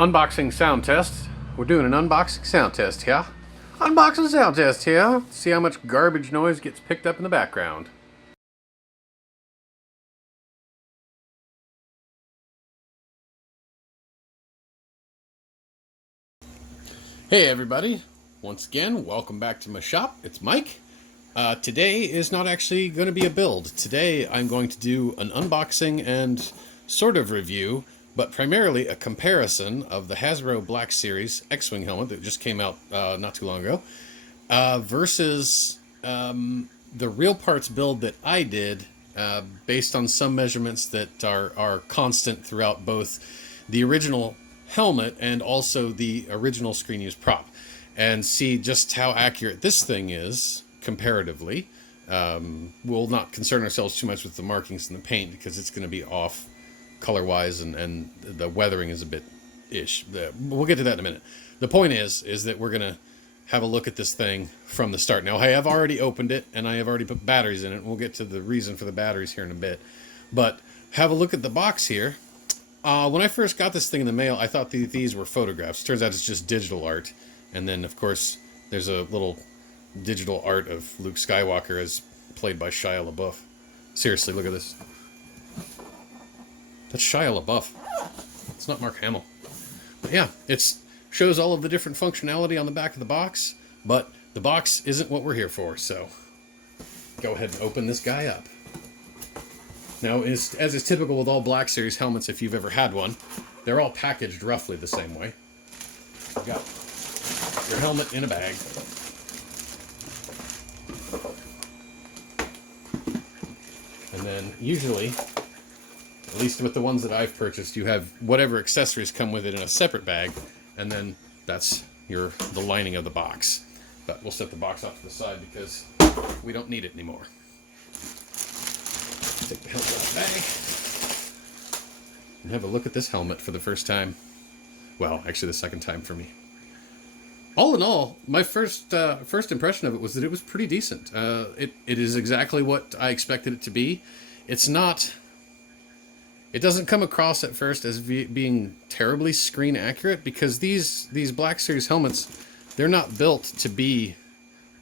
Unboxing sound test. We're doing an unboxing sound test here. Unboxing sound test here. See how much garbage noise gets picked up in the background. Hey everybody. Once again, welcome back to my shop. It's Mike. Today is not actually going to be a build. Today I'm going to do an unboxing and sort of review, but primarily a comparison of the Hasbro Black Series X-Wing helmet that just came out not too long ago versus the real parts build that I did based on some measurements that are constant throughout both the original helmet and also the original screen use prop, and see just how accurate this thing is comparatively. We'll not concern ourselves too much with the markings and the paint because it's going to be off color-wise, and the weathering is a bit ish. We'll get to that in a minute. The point is that we're going to have a look at this thing from the start. Now, I have already opened it, and I have already put batteries in it. We'll get to the reason for the batteries here in a bit. But have a look at the box here. When I first got this thing in the mail, I thought these were photographs. Turns out it's just digital art. And then, of course, there's a little digital art of Luke Skywalker as played by Shia LaBeouf. Seriously, look at this. That's Shia LaBeouf. It's not Mark Hamill. But yeah, it shows all of the different functionality on the back of the box, but the box isn't what we're here for, so go ahead and open this guy up. Now, as is typical with all Black Series helmets, if you've ever had one, they're all packaged roughly the same way. You've got your helmet in a bag. And then usually, at least with the ones that I've purchased, you have whatever accessories come with it in a separate bag, and then that's the lining of the box. But we'll set the box off to the side because we don't need it anymore. Take the helmet out of the bag and have a look at this helmet for the first time. Well, actually the second time for me. All in all, my first impression of it was that it was pretty decent. It is exactly what I expected it to be. It's not... It doesn't come across at first as being terribly screen accurate, because these Black Series helmets, they're not built to be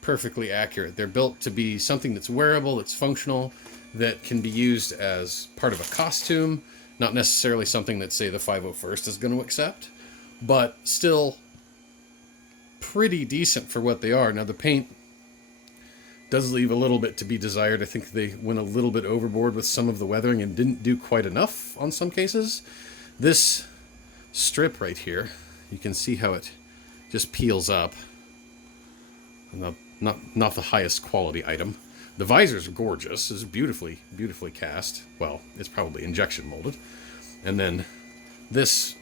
perfectly accurate. They're built to be something that's wearable, that's functional, that can be used as part of a costume, not necessarily something that, say, the 501st is going to accept, but still pretty decent for what they are. Now, the paint does leave a little bit to be desired. I think they went a little bit overboard with some of the weathering and didn't do quite enough on some cases. This strip right here, you can see how it just peels up. Not the highest quality item. The visors are gorgeous. It's beautifully cast. Well, it's probably injection molded. And then this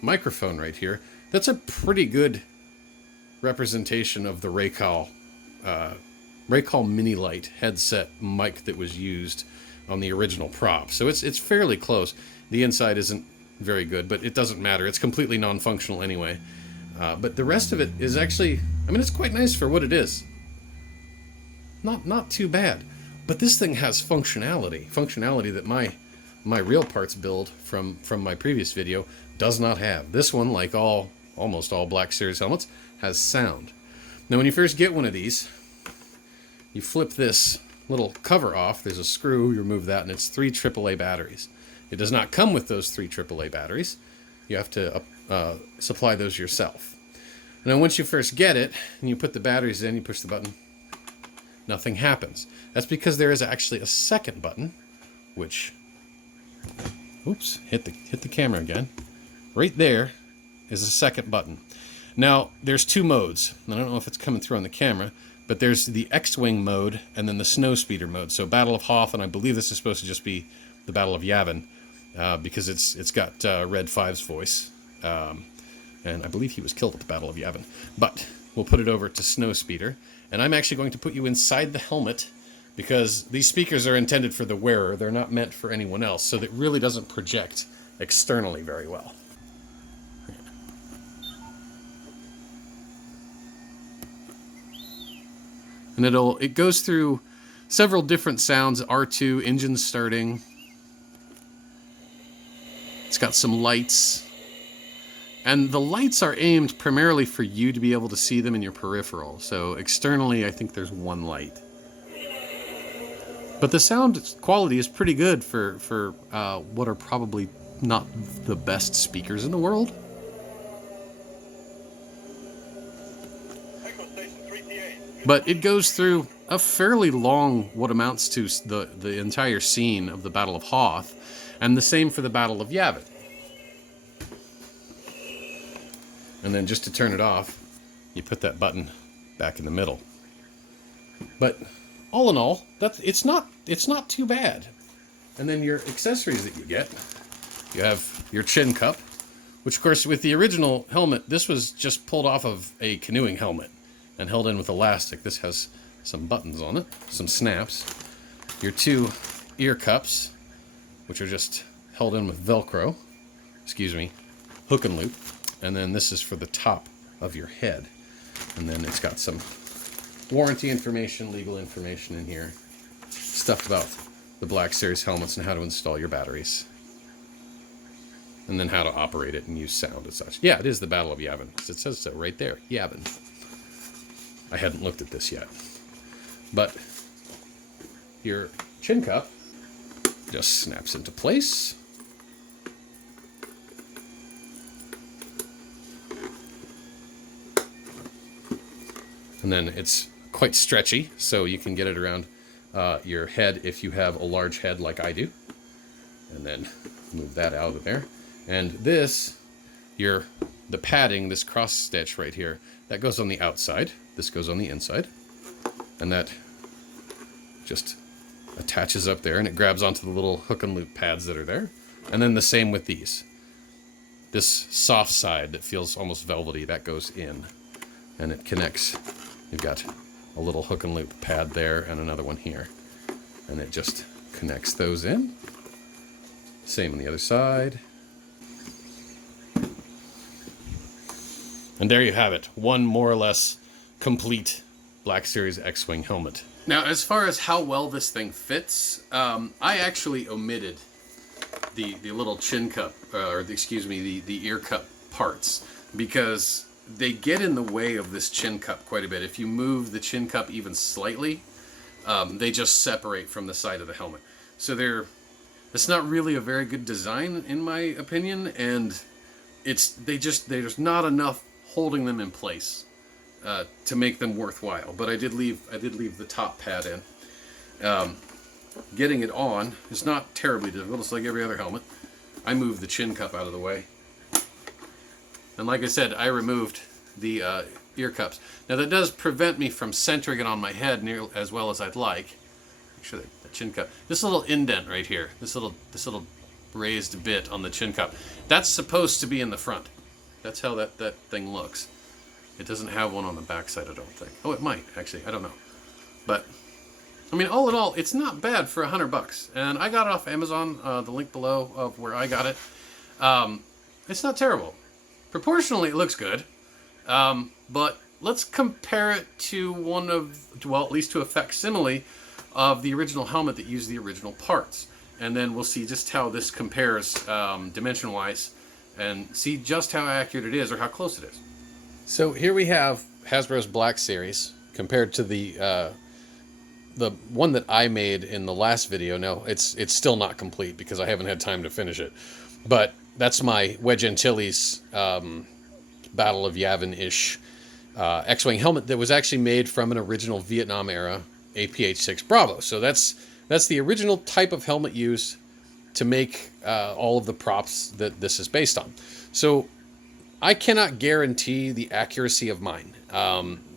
microphone right here, that's a pretty good representation of the Raycall Mini Light headset mic that was used on the original prop. So it's fairly close. The inside isn't very good, but it doesn't matter. It's completely non-functional anyway. But the rest of it is actually, I mean, it's quite nice for what it is. Not too bad. But this thing has functionality that my real parts build from my previous video does not have. This one, like almost all Black Series helmets, has sound. Now, when you first get one of these, you flip this little cover off. There's a screw. You remove that, and it's 3 AAA batteries. It does not come with those 3 AAA batteries. You have to supply those yourself. And then once you first get it, and you put the batteries in, you push the button, nothing happens. That's because there is actually a second button, which, oops, hit the camera again. Right there is a second button. Now, there's 2 modes. I don't know if it's coming through on the camera, but there's the X-Wing mode and then the Snowspeeder mode. So Battle of Hoth, and I believe this is supposed to just be the Battle of Yavin, because it's got Red 5's voice. And I believe he was killed at the Battle of Yavin. But we'll put it over to Snowspeeder. And I'm actually going to put you inside the helmet, because these speakers are intended for the wearer. They're not meant for anyone else. So that really doesn't project externally very well. And it goes through several different sounds. R2, engine starting. It's got some lights. And the lights are aimed primarily for you to be able to see them in your peripheral. So externally, I think there's one light. But the sound quality is pretty good for what are probably not the best speakers in the world. But it goes through a fairly long, what amounts to the entire scene of the Battle of Hoth, and the same for the Battle of Yavin. And then just to turn it off, you put that button back in the middle. But all in all, it's not too bad. And then your accessories that you get, you have your chin cup, which of course with the original helmet, this was just pulled off of a canoeing helmet and held in with elastic. This has some buttons on it, some snaps. Your two ear cups, which are just held in with Velcro, hook and loop. And then this is for the top of your head. And then it's got some warranty information, legal information in here. Stuff about the Black Series helmets and how to install your batteries. And then how to operate it and use sound and such. Yeah, it is the Battle of Yavin. It says so right there, Yavin. I hadn't looked at this yet. But your chin cup just snaps into place. And then it's quite stretchy, so you can get it around your head if you have a large head like I do. And then move that out of there. And this, the padding, this cross stitch right here, that goes on the outside. This goes on the inside. And that just attaches up there, and it grabs onto the little hook and loop pads that are there. And then the same with these. This soft side that feels almost velvety, that goes in. And it connects. You've got a little hook and loop pad there and another one here. And it just connects those in. Same on the other side. And there you have it. One more or less complete Black Series X-Wing helmet. Now, as far as how well this thing fits, I actually omitted the little chin cup, the ear cup parts, because they get in the way of this chin cup quite a bit. If you move the chin cup even slightly, they just separate from the side of the helmet. So it's not really a very good design in my opinion, and there's not enough holding them in place to make them worthwhile. But I did leave the top pad in. Getting it on is not terribly difficult. It's like every other helmet. I moved the chin cup out of the way. And like I said, I removed the ear cups. Now that does prevent me from centering it on my head near as well as I'd like. Make sure that the chin cup, this little indent right here, this little raised bit on the chin cup, that's supposed to be in the front. That's how that thing looks. It doesn't have one on the back side, I don't think. Oh, it might actually. I don't know. But I mean, all in all, it's not bad for $100. And I got it off Amazon. The link below of where I got it. It's not terrible. Proportionally, it looks good, but let's compare it to at least to a facsimile of the original helmet that used the original parts. And then we'll see just how this compares dimension-wise and see just how accurate it is or how close it is. So here we have Hasbro's Black Series compared to the one that I made in the last video. No, it's still not complete because I haven't had time to finish it, but that's my Wedge Antilles Battle of Yavin-ish X-Wing helmet that was actually made from an original Vietnam-era APH-6 Bravo. So that's the original type of helmet used to make all of the props that this is based on. So I cannot guarantee the accuracy of mine.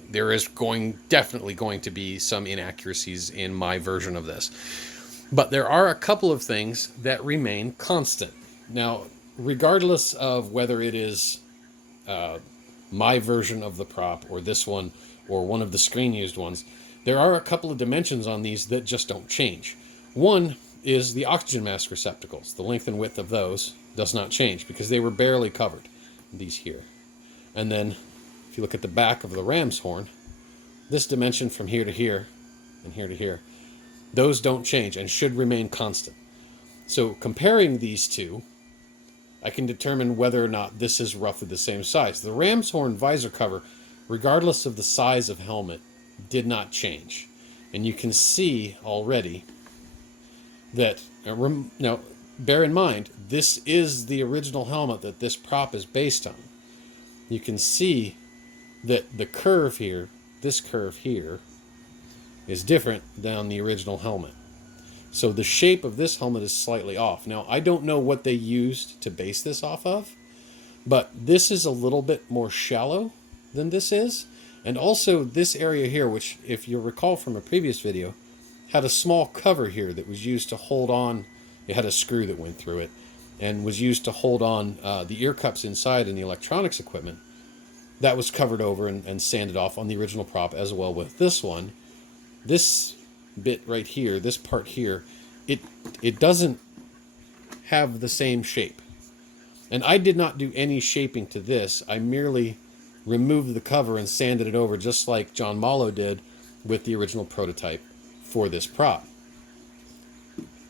There is definitely going to be some inaccuracies in my version of this. But there are a couple of things that remain constant. Now, regardless of whether it is my version of the prop or this one or one of the screen used ones, there are a couple of dimensions on these that just don't change. One is the oxygen mask receptacles. The length and width of those does not change because they were barely covered, these here. And then if you look at the back of the ram's horn, this dimension from here to here and here to here, those don't change and should remain constant. So comparing these two, I can determine whether or not this is roughly the same size. The ram's horn visor cover, regardless of the size of helmet, did not change. And you can see already that, now, bear in mind, this is the original helmet that this prop is based on. You can see that the curve here, this curve here, is different than the original helmet. So the shape of this helmet is slightly off. Now, I don't know what they used to base this off of, but this is a little bit more shallow than this is. And also this area here, which if you recall from a previous video, had a small cover here that was used to hold on. It had a screw that went through it and was used to hold on the ear cups inside and the electronics equipment. That was covered over and sanded off on the original prop as well with this one. This bit right here, this part here, it doesn't have the same shape. And I did not do any shaping to this. I merely removed the cover and sanded it over just like John Mallow did with the original prototype for this prop.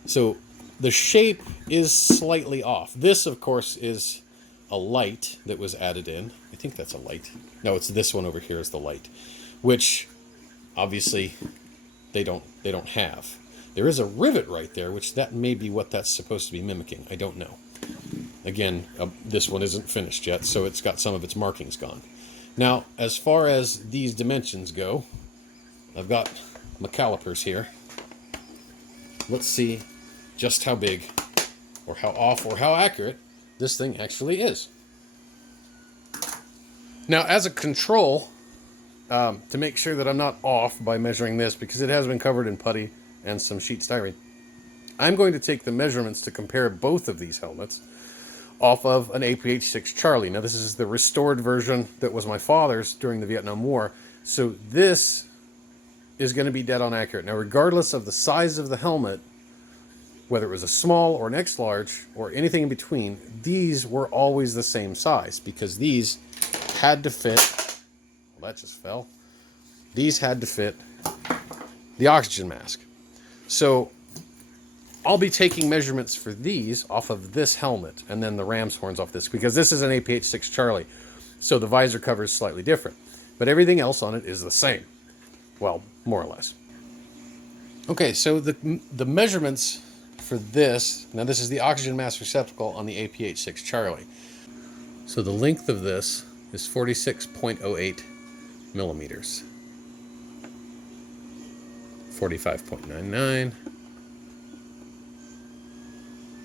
So the shape is slightly off. This, of course, is a light that was added in. I think that's a light. No, it's this one over here is the light, which obviously they don't have. There is a rivet right there, which that may be what that's supposed to be mimicking. I don't know. Again, this one isn't finished yet, so it's got some of its markings gone. Now, as far as these dimensions go, I've got my calipers here. Let's see just how big or how off or how accurate this thing actually is. Now, as a control, to make sure that I'm not off by measuring this, because it has been covered in putty and some sheet styrene, I'm going to take the measurements to compare both of these helmets off of an APH-6 Charlie. Now, this is the restored version that was my father's during the Vietnam War, so this is going to be dead on accurate. Now, regardless of the size of the helmet, whether it was a small or an X large or anything in between, these were always the same size because these had to fit. Well, that just fell. These had to fit the oxygen mask. So I'll be taking measurements for these off of this helmet and then the ram's horns off this, because this is an APH-6 Charlie. So the visor cover is slightly different, but everything else on it is the same. Well, more or less. Okay, so the measurements for this, now this is the oxygen mask receptacle on the APH-6 Charlie. So the length of this is 46.08 millimeters. 45.99.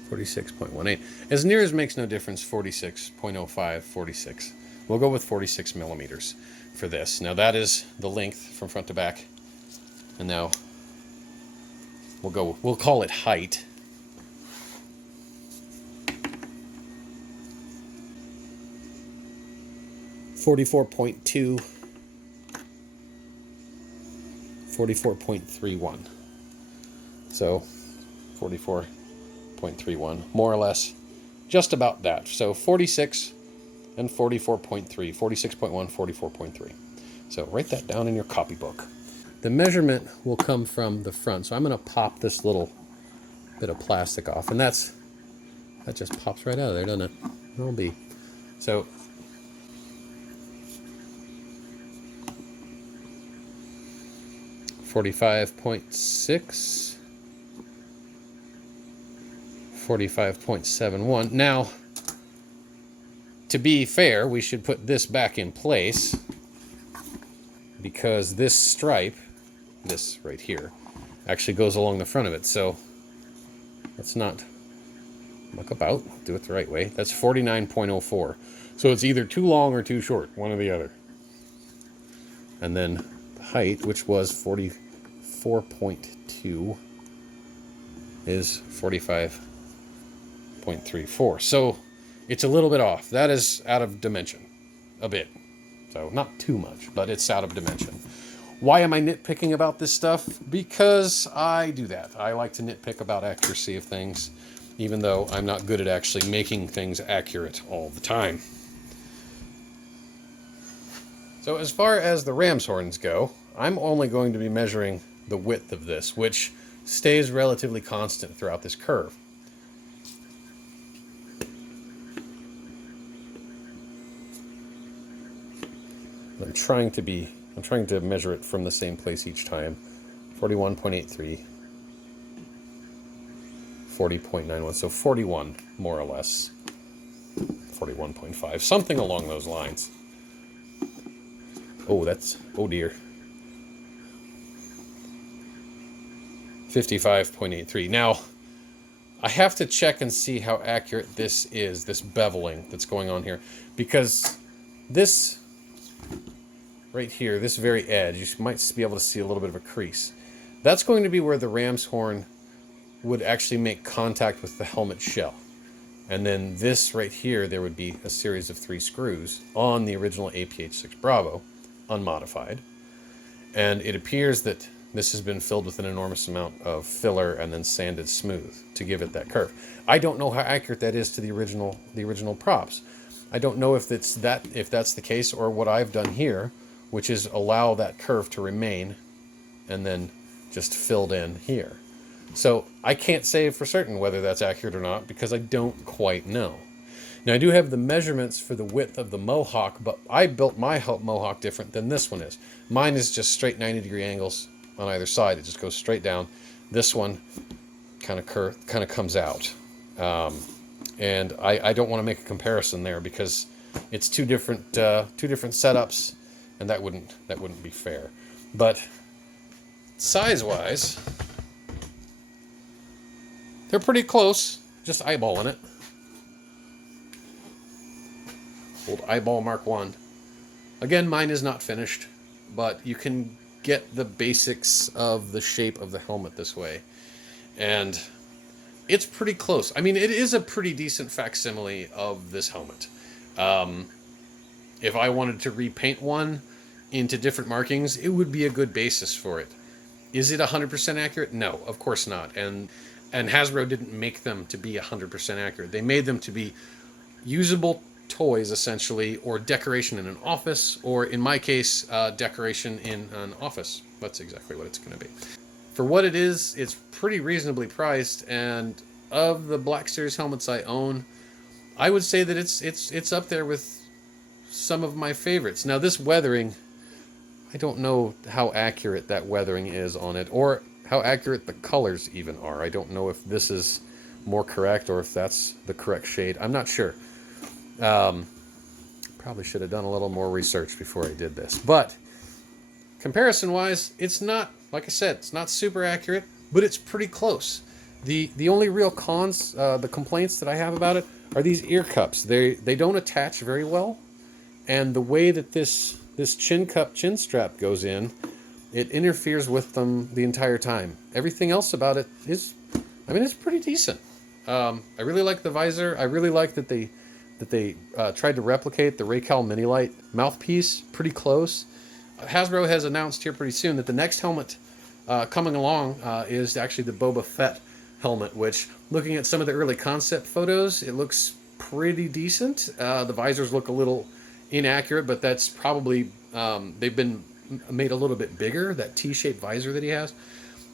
46.18. As near as makes no difference, 46.05, 46. We'll go with 46 millimeters for this. Now that is the length from front to back. And now we'll call it height. .2, 44.31. So 44.31, more or less, just about that. So 46 and 44.3, 46.1, 44.3. So write that down in your copybook. The measurement will come from the front. So I'm going to pop this little bit of plastic off, and that just pops right out of there, doesn't it? It'll be. So 45.6, 45.71. Now, to be fair, we should put this back in place because this stripe, this right here, actually goes along the front of it. So let's not muck about, do it the right way. That's 49.04. So it's either too long or too short, one or the other. And then the height, which was 44.2, is 45.34. So it's a little bit off. That is out of dimension, a bit. So not too much, but it's out of dimension. Why am I nitpicking about this stuff? Because I do that. I like to nitpick about accuracy of things, even though I'm not good at actually making things accurate all the time. So as far as the ram's horns go, I'm only going to be measuring the width of this, which stays relatively constant throughout this curve. I'm trying to measure it from the same place each time. 41.83, 40.91, so 41 more or less. 41.5, something along those lines. Oh, oh dear. 55.83. Now, I have to check and see how accurate this is, this beveling that's going on here. Because this, right here, this very edge, you might be able to see a little bit of a crease. That's going to be where the ram's horn would actually make contact with the helmet shell. And then this right here, there would be a series of 3 screws on the original APH-6 Bravo, unmodified. And it appears that this has been filled with an enormous amount of filler and then sanded smooth to give it that curve. I don't know how accurate that is to the original props. I don't know if that's the case, or what I've done here, which is allow that curve to remain and then just filled in here. So I can't say for certain whether that's accurate or not, because I don't quite know. Now I do have the measurements for the width of the Mohawk, but I built my Mohawk different than this one is. Mine is just straight 90-degree angles on either side. It just goes straight down. This one kind of comes out. And I don't want to make a comparison there, because it's two different setups, and that wouldn't be fair. But size-wise, they're pretty close. Just eyeballing it. Old eyeball Mark 1. Again, mine is not finished, but you can get the basics of the shape of the helmet this way. And it's pretty close. I mean, it is a pretty decent facsimile of this helmet. If I wanted to repaint one into different markings, it would be a good basis for it. Is it 100% accurate? No, of course not. And Hasbro didn't make them to be 100% accurate. They made them to be usable toys, essentially, or decoration in an office, or in my case, decoration in an office. That's exactly what it's going to be. For what it is, it's pretty reasonably priced, and of the Black Series helmets I own, I would say that it's up there with some of my favorites. Now, this weathering, I don't know how accurate that weathering is on it, or how accurate the colors even are. I don't know if this is more correct or if that's the correct shade. I'm not sure. Probably should have done a little more research before I did this. But comparison-wise, it's not, like I said, it's not super accurate, but it's pretty close. The only real cons, the complaints that I have about it, are these ear cups. They don't attach very well, and the way that this chin strap goes in, it interferes with them the entire time. Everything else about it is, I mean, it's pretty decent. I really like the visor. I really like that they tried to replicate the Raycal Mini Light mouthpiece pretty close. Hasbro has announced here pretty soon that the next helmet coming along is actually the Boba Fett helmet, which, looking at some of the early concept photos, it looks pretty decent. The visors look a little inaccurate, but that's probably, they've been made a little bit bigger, that T-shaped visor that he has.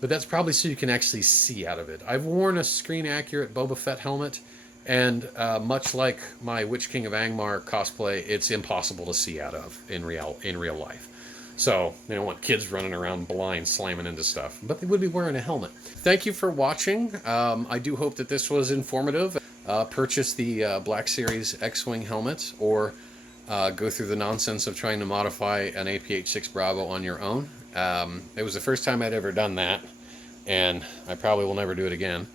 But that's probably so you can actually see out of it. I've worn a screen-accurate Boba Fett helmet, and much like my Witch King of Angmar cosplay, it's impossible to see out of in real life. So they don't want kids running around blind slamming into stuff, but they would be wearing a helmet. Thank you for watching. I do hope that this was informative. Purchase the Black Series X-Wing helmet, or go through the nonsense of trying to modify an APH-6 Bravo on your own. It was the first time I'd ever done that, and I probably will never do it again.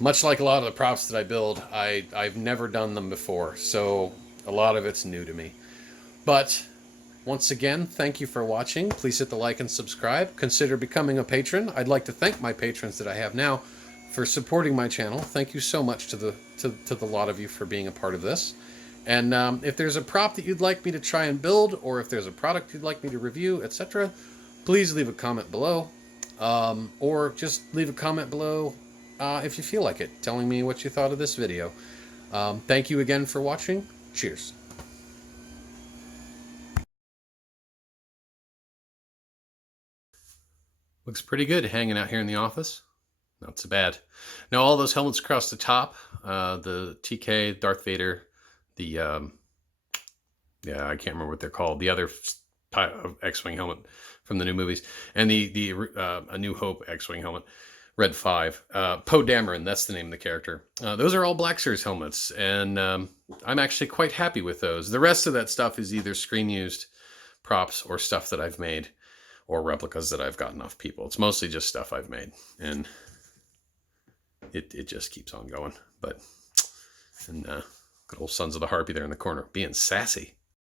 Much like a lot of the props that I build, I've never done them before, so a lot of it's new to me. But once again, thank you for watching. Please hit the like and subscribe. Consider becoming a patron. I'd like to thank my patrons that I have now for supporting my channel. Thank you so much to the lot of you for being a part of this. And if there's a prop that you'd like me to try and build, or if there's a product you'd like me to review, etc., please leave a comment below. Or just leave a comment below if you feel like it, telling me what you thought of this video. Thank you again for watching. Cheers. Looks pretty good hanging out here in the office. Not so bad. Now all those helmets across the top, the TK, Darth Vader, the, yeah, I can't remember what they're called. The other X-Wing helmet from the new movies, and the A New Hope X-Wing helmet, Red 5. Poe Dameron, that's the name of the character. Those are all Black Series helmets, and I'm actually quite happy with those. The rest of that stuff is either screen-used props or stuff that I've made, or replicas that I've gotten off people. It's mostly just stuff I've made, and it just keeps on going. But, and good old Sons of the Harpy there in the corner, being sassy.